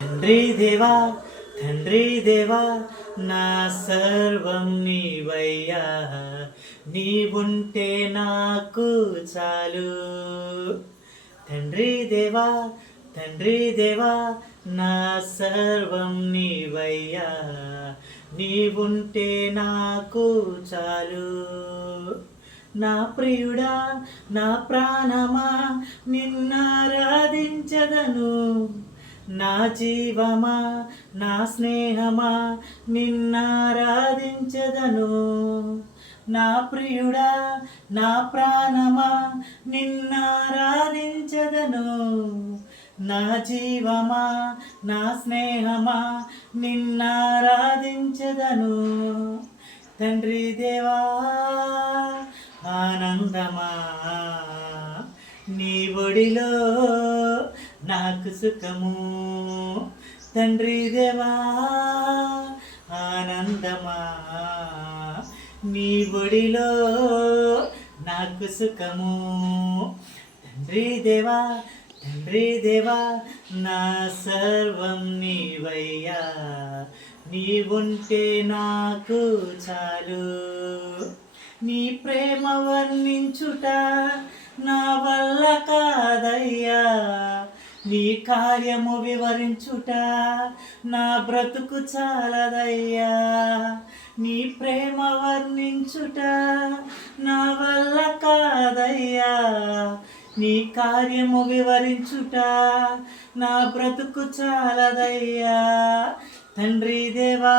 తండ్రి దేవా తండ్రి దేవా నా సర్వం నీవయ్యా, నీవుంటే నాకు చాలు. తండ్రి దేవా తండ్రి దేవా నా సర్వం నీవయ్యా, నీవుంటే నాకు చాలు. నా ప్రియుడా నా ప్రాణమా నిన్నారాధించదను, నా జీవమా నా స్నేహమా నిన్నారాధించదను. నా ప్రియుడా నా ప్రాణమా నిన్నారాధించదను, నా జీవమా నా స్నేహమా నిన్నారాధించదను. తండ్రి దేవా ఆనందమా నీ ఒడిలో నాకు సుఖము. తండ్రి దేవా ఆనందమా నీ ఒడిలో నాకు సుఖము. తండ్రి దేవా తండ్రి దేవా నా సర్వం నీవయ్యా, నీవుంటే నాకు చాలు. నీ ప్రేమ వర్ణించుట నా వల్ల కాదయ్యా, నీ కార్యము వివరించుట నా బ్రతుకు చాలదయ్యా. నీ ప్రేమ వర్ణించుట నా వల్ల కాదయ్యా, నీ కార్యము వివరించుట నా బ్రతుకు చాలదయ్యా. తండ్రి దేవా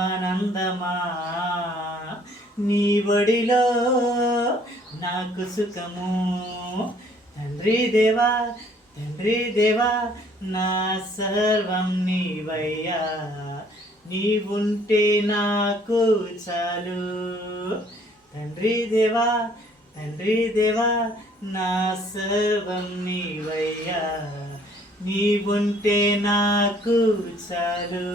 ఆనందమా నీ ఒడిలో నాకు సుఖము. తండ్రి దేవా తండ్రి దేవా నా సర్వం నీవయ్యా, నీవుంటే నాకు చాలు. తండ్రి దేవా తండ్రి దేవా నా సర్వం నీవయ్యా, నీవుంటే నాకు చాలు.